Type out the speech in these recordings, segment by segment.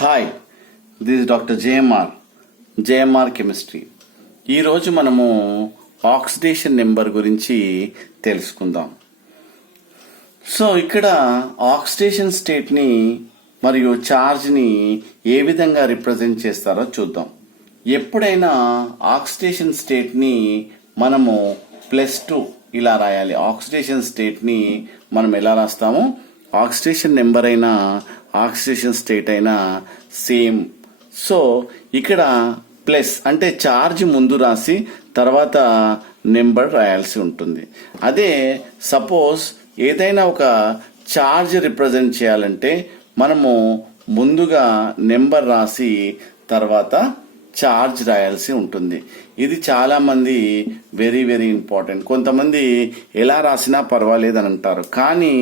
Hi, this doctor JMR chemistry. ఈరోజు మనము oxidation number గురించి తెలుసుకుందాం. సో ఇక్కడ ఆక్సిడేషన్ స్టేట్ని మరియు ఛార్జ్ని ఏ విధంగా రిప్రజెంట్ చేస్తారో చూద్దాం. ఎప్పుడైనా ఆక్సిడేషన్ స్టేట్ని మనము +2 ఇలా రాయాలి. ఆక్సిడేషన్ స్టేట్ని మనం ఎలా రాస్తాము? ఆక్సిడేషన్ నెంబర్ అయినా ఆక్సిడేషన్ స్టేట్ అయినా సేమ్. సో ఇక్కడ ప్లస్ అంటే ఛార్జ్ ముందు రాసి తర్వాత నెంబర్ రాయాల్సి ఉంటుంది. అదే సపోజ్ ఏదైనా ఒక ఛార్జ్ రిప్రజెంట్ చేయాలంటే మనము ముందుగా నెంబర్ రాసి తర్వాత ఛార్జ్ రాయాల్సి ఉంటుంది. ఇది చాలా మంది వెరీ ఇంపార్టెంట్. కొంతమంది ఎలా రాసినా పర్వాలేదు అని అంటారు, కానీ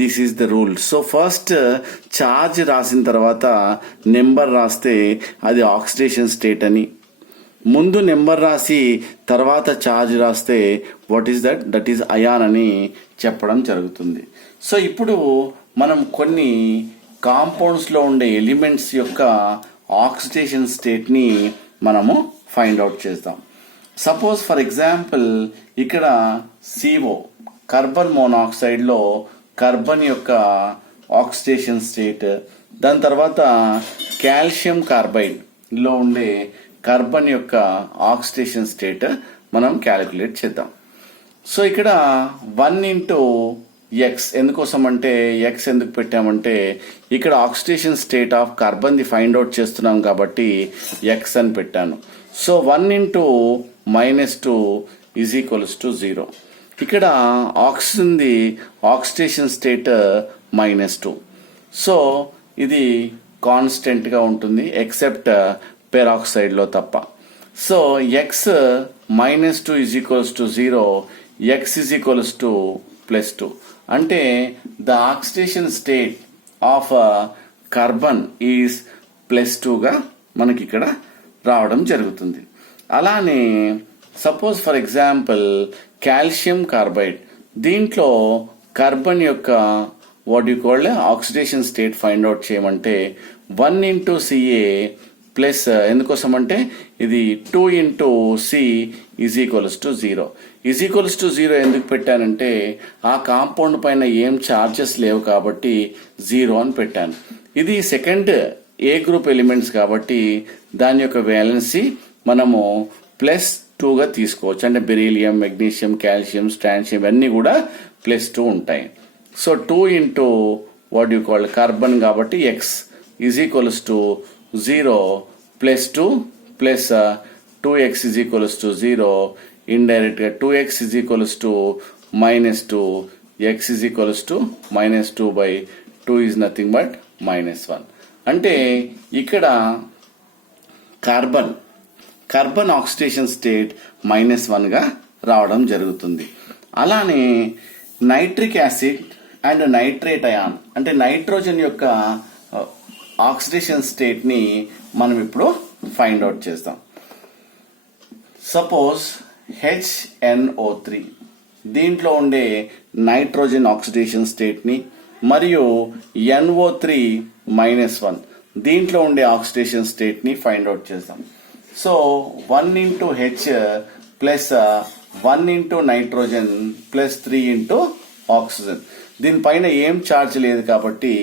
this is the rule. So first charge రాసిన తర్వాత నెంబర్ రాస్తే అది ఆక్సిడేషన్ స్టేట్ అని, ముందు నెంబర్ రాసి తర్వాత ఛార్జ్ రాస్తే what is that is ion అని చెప్పడం జరుగుతుంది. సో ఇప్పుడు మనం కొన్ని కాంపౌండ్స్లో ఉండే ఎలిమెంట్స్ యొక్క ఆక్సిడేషన్ స్టేట్ని మనము ఫైండ్ అవుట్ చేద్దాం. సపోజ్ ఫర్ ఎగ్జాంపుల్ ఇక్కడ CO కార్బన్ మోనాక్సైడ్లో కార్బన్ యొక్క ఆక్సిడేషన్ స్టేట్, దాని తర్వాత కాల్షియం కార్బైడ్లో ఉండే కార్బన్ యొక్క ఆక్సిడేషన్ స్టేట్ మనం క్యాలిక్యులేట్ చేద్దాం. సో ఇక్కడ 1 x ఎందుకోసం అంటే x ఎందుకు పెట్టామంటే ఇక్కడ oxidation state of carbon the find out చేస్తున్నాం కాబట్టి x అని పెట్టాను. సో 1 - 2 = 0. ఇక్కడ ఆక్సిజన్ ది ఆక్సిడేషన్ స్టేట్ -2. సో ఇది కాన్స్టెంట్ గా ఉంటుంది ఎక్సెప్ట్ పెరాక్సైడ్ లో తప్ప. So x -2 = 0, x +2. అంటే the oxidation state of carbon is +2గా మనకి ఇక్కడ రావడం జరుగుతుంది. అలానే suppose for example calcium carbide, దీంట్లో కార్బన్ యొక్క what you called oxidation state find out చేయమంటే 1 Ca ప్లస్ ఎందుకోసం అంటే ఇది 2 C = 0. =0 ఎందుకు పెట్టానంటే ఆ కాంపౌండ్ పైన ఏం ఛార్జెస్ లేవు కాబట్టి 0 అని పెట్టాను. ఇది సెకండ్ ఏ గ్రూప్ ఎలిమెంట్స్ కాబట్టి దాని యొక్క వ్యాలెన్సీ మనము +2గా తీసుకోవచ్చు. అంటే బెరీలియం, మెగ్నీషియం, కాల్షియం, స్ట్రాన్షియం అన్నీ కూడా +2 ఉంటాయి. So 2 what you called carbon కాబట్టి x = 0 +2 ప్లస్ 2x = 0. ఇండైరెక్ట్ గా 2x -2, x -2/2 is nothing but -1. అంటే ఇక్కడ కార్బన్ ఆక్సిడేషన్ స్టేట్ -1గా రావడం జరుగుతుంది. అలానే nitric acid and nitrate ion అంటే నైట్రోజన్ యొక్క ఆక్సిడేషన్ స్టేట్ ని మనం ఇప్పుడు ఫైండ్ అవుట్ చేద్దాం. సపోజ్ HNO3 దీంట్లో ఉండే నైట్రోజన్ ఆక్సిడేషన్ స్టేట్ ని మరియు NO3 -1 దీంట్లో ఉండే ఆక్సిడేషన్ స్టేట్ ని ఫైండ్ అవుట్ చేద్దాం. So 1 H plus 1 nitrogen plus 3 oxygen. దీనిపైన ఏం ఛార్జ్ లేదు కాబట్టి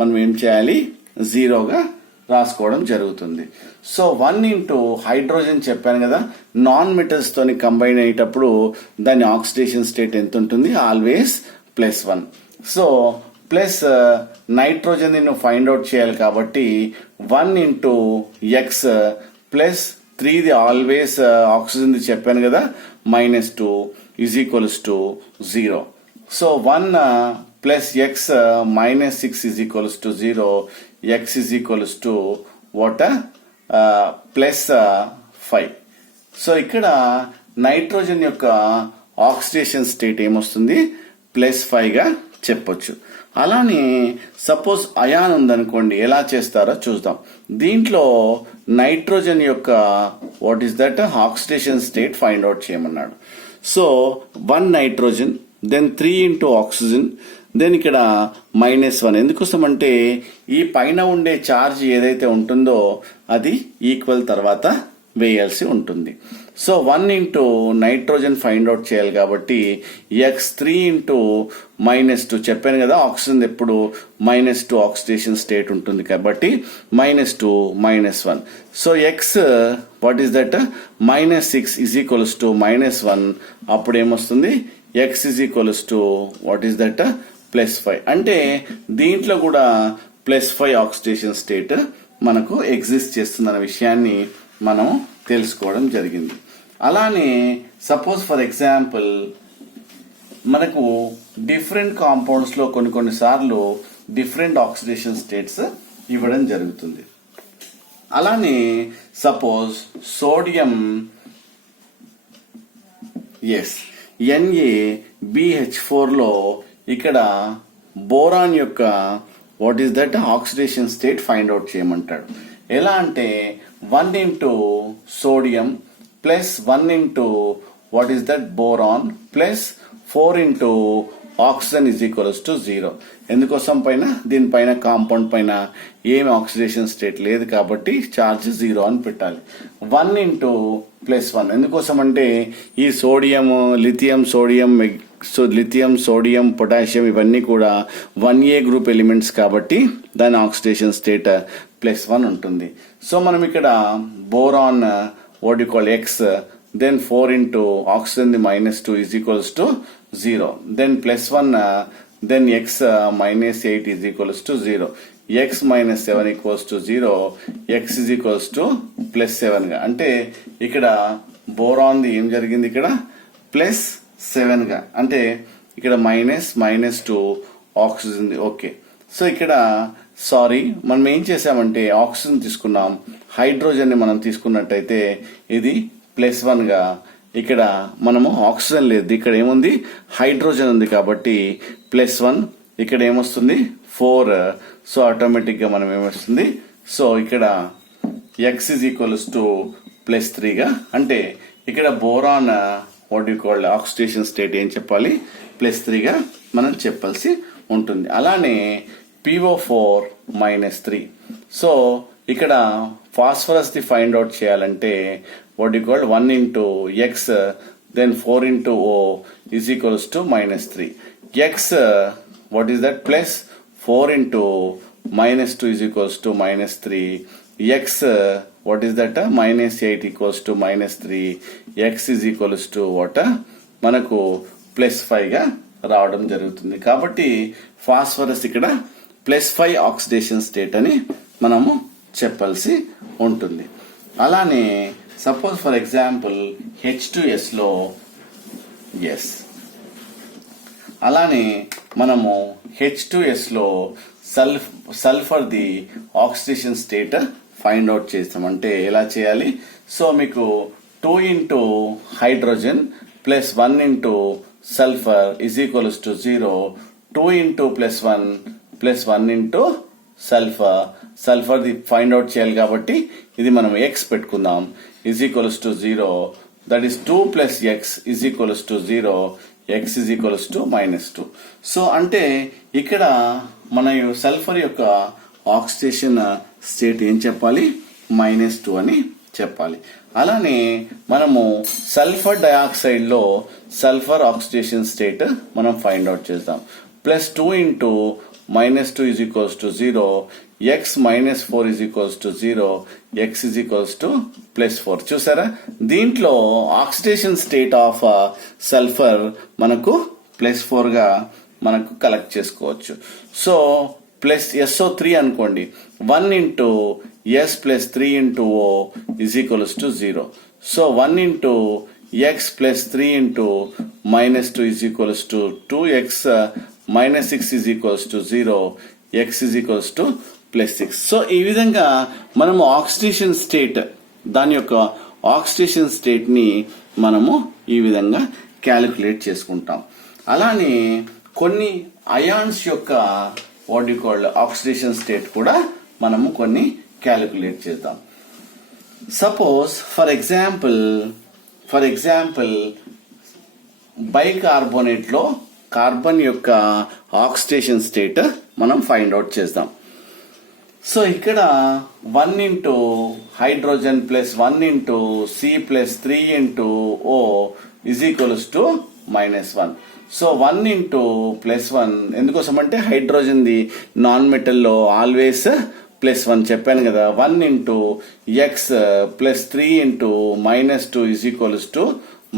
మనం ఏం చేయాలి? 0గా రాసుకోవడం జరుగుతుంది. సో 1 హైడ్రోజన్ చెప్పాను కదా, నాన్ మెటల్స్ తోని కంబైన్ అయ్యేటప్పుడు దాని ఆక్సిడేషన్ స్టేట్ ఎంత ఉంటుంది? ఆల్వేస్ +1. సో ప్లస్ నైట్రోజన్ ని నువ్వు ఫైండ్ అవుట్ చేయాలి కాబట్టి 1 x ప్లస్ 3 ఆల్వేస్ ఆక్సిజన్ చెప్పాను కదా -2 = 0. So 1 plus x -6 = 0. x what +5. So ఇక్కడ నైట్రోజన్ యొక్క ఆక్సిడేషన్ స్టేట్ ఏమొస్తుంది? +5గా చెప్పొచ్చు. అలానే సపోజ్ అయాన్ ఉందనుకోండి, ఎలా చేస్తారో చూద్దాం. దీంట్లో నైట్రోజన్ యొక్క what is that oxidation state find out చేయమన్నాడు. So 1 nitrogen, then 3 oxygen, then ఇక్కడ -1. ఎందుకోసం అంటే ఈ పైన ఉండే ఛార్జ్ ఏదైతే ఉంటుందో అది ఈక్వల్ తర్వాత వేయాల్సి ఉంటుంది. So 1 into nitrogen find out చేయాలి కాబట్టి x3 ఇంటూ -2 చెప్పాను కదా, ఆక్సిజన్ ఎప్పుడు -2 ఆక్సిడేషన్ స్టేట్ ఉంటుంది కాబట్టి -2 -1. So x what is that -6 is equals to -1. అప్పుడు ఏమొస్తుంది x is equals to what is that +5. అంటే దీంట్లో కూడా +5 ఆక్సిడేషన్ స్టేట్ మనకు ఎగ్జిస్ట్ చేస్తుందన్న విషయాన్ని మనం తెలుసుకోవడం జరిగింది. అలానే సపోజ్ ఫర్ ఎగ్జాంపుల్ మనకు డిఫరెంట్ కాంపౌండ్స్ లో కొన్నిసార్లు డిఫరెంట్ ఆక్సిడేషన్ స్టేట్స్ ఇవ్వడం జరుగుతుంది. అలానే సపోజ్ సోడియం NaBH4 లో ఇక్కడ బోరాన్ యొక్క what is that oxidation state find out చేయమంటాడు. ఎలా అంటే 1 into sodium plus 1 into what is that boron plus 4 into oxygen is equals to 0. ఎందుకోసం పైన దీనిపైన కాంపౌండ్ పైన ఏమి ఆక్సిడేషన్ స్టేట్ లేదు కాబట్టి ఛార్జ్ 0 అని పెట్టాలి. 1 ఇంటూ +1 ఎందుకోసం అంటే ఈ సోడియం లిథియం సోడియం పొటాషియం ఇవన్నీ కూడా 1A గ్రూప్ ఎలిమెంట్స్ కాబట్టి దాని ఆక్సిడేషన్ స్టేట్ +1 ఉంటుంది. సో మనం ఇక్కడ boron what you call X, then 4 into oxygen the -2 is equals to 0, then +1 then X -8 is equals to 0, X -7 equals to 0, X is equals to +7 గా అంటే ఇక్కడ boron the ఏం జరిగింది ఇక్కడ +7 గా అంటే ఇక్కడ -2 ఆక్సిజన్ ది. ఓకే, సో ఇక్కడ మనం ఏం చేసామంటే ఆక్సిజన్ తీసుకున్నాం, హైడ్రోజన్ ని మనం తీసుకున్నట్టయితే ఇది +1 గా, ఇక్కడ మనము ఆక్సిజన్ లేదు, ఇక్కడ ఏముంది హైడ్రోజన్ ఉంది కాబట్టి +1, ఇక్కడ ఏమొస్తుంది 4. సో ఆటోమేటిక్ గా మనం ఏమొస్తుంది, సో ఇక్కడ X is equals to +3 గా అంటే ఇక్కడ boron what you call oxidation state ఏం చెప్పాలి +3 గా మనం చెప్పాల్సి ఉంటుంది. అలానే PO4 -3. సో ఇక్కడ ఫాస్ఫరస్ ది ఫైండ్ అవుట్ చేయాలంటే what you call 1 into X then 4 into O is equals to -3. X what is that +4 into -2 is equals to -3. X what is that -8 equals to -3. X is equals to what మనకు +5 గా రావడం జరుగుతుంది. కాబట్టి phosphorus ఇక్కడ +5 oxidation state అని మనము చెప్పాల్సి ఉంటుంది. అలానే సపోజ్ ఫర్ ఎగ్జాంపుల్ H2S లో అలానే మనము H2S లో sulphur the oxidation state find out చేస్తామంటే ఎలా చేయాలి, సో మీకు 2 into hydrogen plus 1 into sulphur is equals to 0, 2 into +1 plus 1 into sulphur the find out చేయాలి కాబట్టి ఇది మనం X పెట్టుకుందాం is equals to 0, that is 2 plus X is equals to 0, X is equals to -2. So అంటే ఇక్కడ మన sulphur యొక్క oxidation state ఏం చెప్పాలి -2 అని చెప్పాలి. అలానే మనము సల్ఫర్ డయాక్సైడ్ లో సల్ఫర్ ఆక్సిడేషన్ స్టేట్ మనం ఫైండ్ అవుట్ చేద్దాం. +2 into -2 is equals to 0, X -4 is equals to 0, X is equals to +4. చూసారా, దీంట్లో ఆక్సిడేషన్ స్టేట్ ఆఫ్ సల్ఫర్ మనకు +4 గా మనకు కలెక్ట్ చేసుకోవచ్చు. సో SO3 అనుకోండి, 1 into S plus 3 into O is equals to 0. So 1 into X plus 3 into -2 is equals to 2X, -6 is equals to 0, X is equals to +6. So ఈ విధంగా మనము oxidation state దాని యొక్క ఆక్సిడేషన్ స్టేట్ ని మనము ఈ విధంగా క్యాలిక్యులేట్ చేసుకుంటాం. అలానే కొన్ని అయాన్స్ యొక్క what you call oxidation state కూడా మనము కొన్ని క్యాలిక్యులేట్ చేద్దాం. సపోజ్ ఫర్ ఎగ్జాంపుల్ బైకార్బోనేట్ లో కార్బన్ యొక్క ఆక్సిడేషన్ స్టేట్ మనం ఫైండ్ అవుట్ చేద్దాం. సో ఇక్కడ 1 into hydrogen plus 1 into C plus 3 into O is equals to -1. So 1 into +1 ఎందుకోసం అంటే హైడ్రోజన్ ది నాన్ మెటల్లో ఆల్వేస్ +1 చెప్పాను కదా. 1 into X plus 3 into -2 is equals to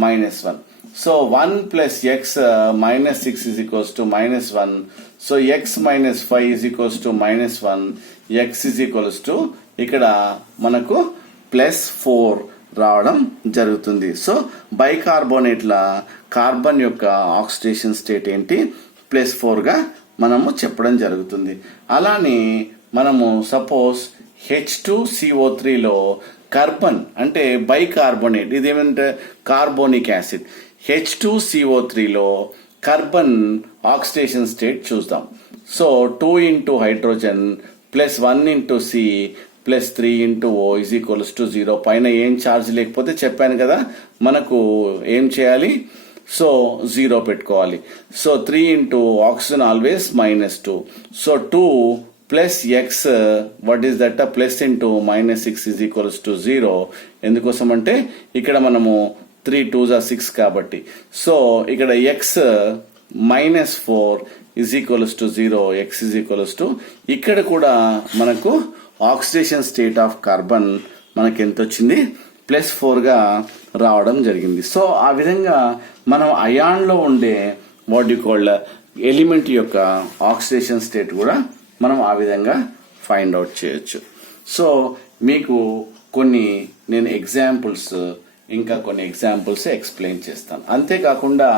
-1. So 1 plus x -6 is equals to -1. So x -5 is equals to -1. X is equals to ఇక్కడ మనకు +4 రావడం జరుగుతుంది. So బైకార్బోనేట్ల కార్బన్ యొక్క ఆక్సిడేషన్ స్టేట్ ఏంటి? +4 గా మనము చెప్పడం జరుగుతుంది. అలానే మనము సపోజ్ H2CO3లో కార్బన్ అంటే బైకార్బోనేట్, ఇదేమంటే కార్బోనిక్ యాసిడ్. H2CO3లో కార్బన్ ఆక్సిడేషన్ స్టేట్ చూద్దాం. So 2 into hydrogen plus 1 into C plus 3 into O is equals to 0. పైన ఏం ఛార్జ్ లేకపోతే చెప్పాను కదా మనకు ఏం చేయాలి? సో 0 పెట్టుకోవాలి. So 3 into oxygen always -2. So 2 plus X what is that plus into -6 is equals to 0. ఎందుకోసం అంటే ఇక్కడ మనము 3 2s are 6 కాబట్టి. సో ఇక్కడ X -4 is equals to 0. X is equals to ఇక్కడ కూడా మనకు ఆక్సిడేషన్ స్టేట్ ఆఫ్ కార్బన్ మనకి ఎంత వచ్చింది? +4 గా రావడం జరిగింది. సో ఆ విధంగా మనం అయాన్లో ఉండే వాట్ యు కాల్డ్ ఎలిమెంట్ యొక్క ఆక్సిడేషన్ స్టేట్ కూడా మనం ఆ విధంగా ఫైండ్ అవుట్ చేయొచ్చు. సో మీకు కొన్ని నేను ఎగ్జాంపుల్స్ ఇంకా కొన్ని ఎగ్జాంపుల్స్ ఎక్స్ప్లెయిన్ చేస్తాను. అంతేకాకుండా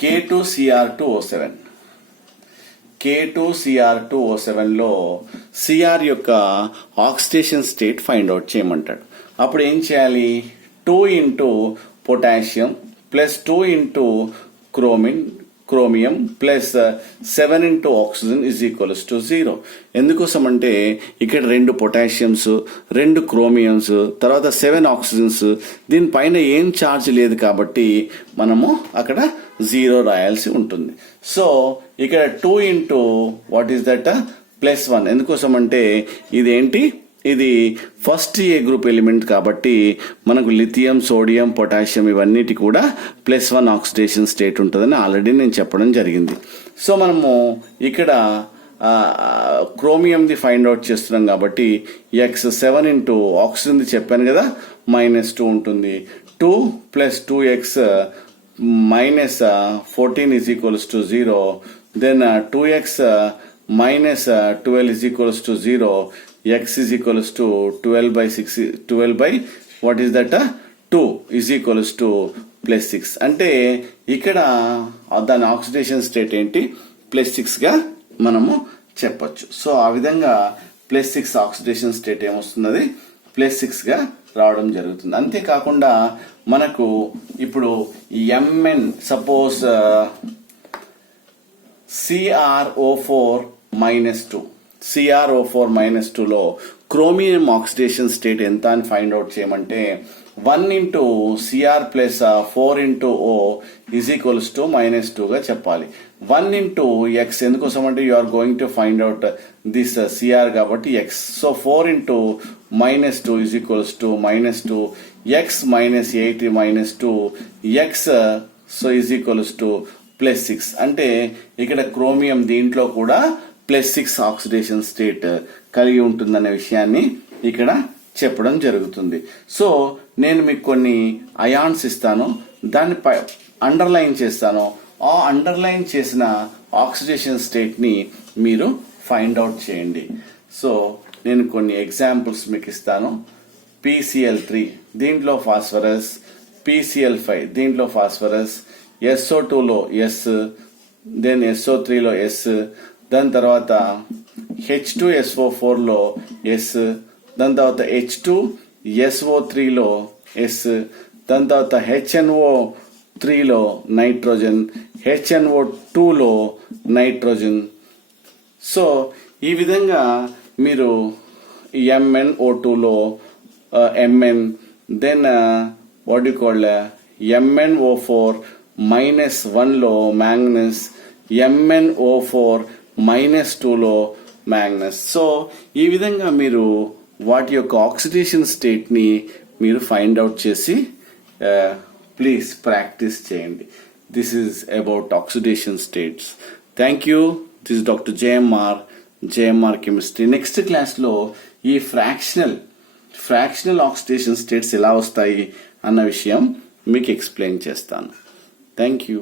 K2Cr2O7 K2Cr2O7లో Cr యొక్క ఆక్సిడేషన్ స్టేట్ ఫైండ్ అవుట్ చేయమంటాడు. అప్పుడు ఏం చేయాలి? 2 into potassium plus 2 into chromium plus 7 into oxygen is equals to 0. ఎందుకోసం అంటే ఇక్కడ 2 పొటాషియమ్స్ 2 క్రోమియమ్స్ తర్వాత 7 ఆక్సిజన్స్, దీనిపైన ఏం ఛార్జ్ లేదు కాబట్టి మనము అక్కడ 0 రాయాల్సి ఉంటుంది. సో ఇక్కడ 2 ఇంటూ వాట్ ఈస్ దట్ +1. ఎందుకోసం అంటే ఇదేంటి? ఇది ఫస్ట్ ఏ గ్రూప్ ఎలిమెంట్ కాబట్టి మనకు లిథియం సోడియం పొటాషియం ఇవన్నిటి కూడా +1 ఆక్సిడేషన్ స్టేట్ ఉంటుందని ఆల్రెడీ నేను చెప్పడం జరిగింది. సో మనము ఇక్కడ క్రోమియంది ఫైండ్ అవుట్ చేస్తున్నాం కాబట్టి ఎక్స్ 7 ఇంటూ ఆక్సిజన్ది చెప్పాను కదా -2 ఉంటుంది. 2 plus 2x -14 is equals to 0. Then 2x -12 is equals to 0. x is equals to 12 by what is that 2 is equals to +6. అంటే ఇక్కడ దాని ఆక్సిడేషన్ స్టేట్ ఏంటి? +6 గా మనము చెప్పొచ్చు. సో ఆ విధంగా +6 ఆక్సిడేషన్ స్టేట్ ఏమొస్తున్నది? +6 గా రావడం జరుగుతుంది. అంతేకాకుండా మనకు ఇప్పుడు Mn సపోజ్ CrO4-2లో క్రోమియం ఆక్సిడేషన్ స్టేట్ ఎంత అని ఫైండ్ అవుట్ చేయమంటే 1 into Cr plus 4 into O is equals to -2 గా చెప్పాలి. 1 ఇంటూ ఎక్స్ ఎందుకోసం అంటే you are going to find out this Cr కాబట్టి x. So 4 into -2 is equals to -2. X -8 -2 x so is equals to +6. అంటే ఇక్కడ chromium దీంట్లో కూడా +6 oxidation state కలిగి ఉంటుందనే విషయాన్ని ఇక్కడ చెప్పడం జరుగుతుంది. సో నేను మీకు కొన్ని అయాన్స్ ఇస్తాను, దాన్ని అండర్లైన్ చేస్తాను. ఆ అండర్లైన్ చేసిన ఆక్సిడేషన్ స్టేట్ ని మీరు ఫైండ్ అవుట్ చేయండి. సో నేను కొన్ని ఎగ్జాంపుల్స్ మీకు ఇస్తాను. PCl3 దీంట్లో ఫాస్ఫరస్, PCl5 దీంట్లో ఫాస్ఫరస్, SO2లో S, దెన్ SO3లో S, దాని తర్వాత H2SO4లో S, దాని తర్వాత H2SO3లో S, దాని తర్వాత HNO3లో నైట్రోజన్, HNO2లో నైట్రోజన్. సో ఈ విధంగా మీరు MnO2లో Mn, then what you call MnO4 -1లో మ్యాంగనీస్, MnO4 -2లో మ్యాంగనీస్. సో ఈ విధంగా మీరు వాటి యొక్క ఆక్సిడేషన్ స్టేట్ని మీరు ఫైండ్ అవుట్ చేసి ప్లీజ్ ప్రాక్టీస్ చేయండి. This is about oxidation states. Thank you. This is doctor JMR chemistry. Next క్లాస్లో ఈ ఫ్రాక్షనల్ ఆక్సిడేషన్ స్టేట్స్ ఎలా వస్తాయి అన్న విషయం మీకు ఎక్స్ప్లెయిన్ చేస్తాను. Thank you.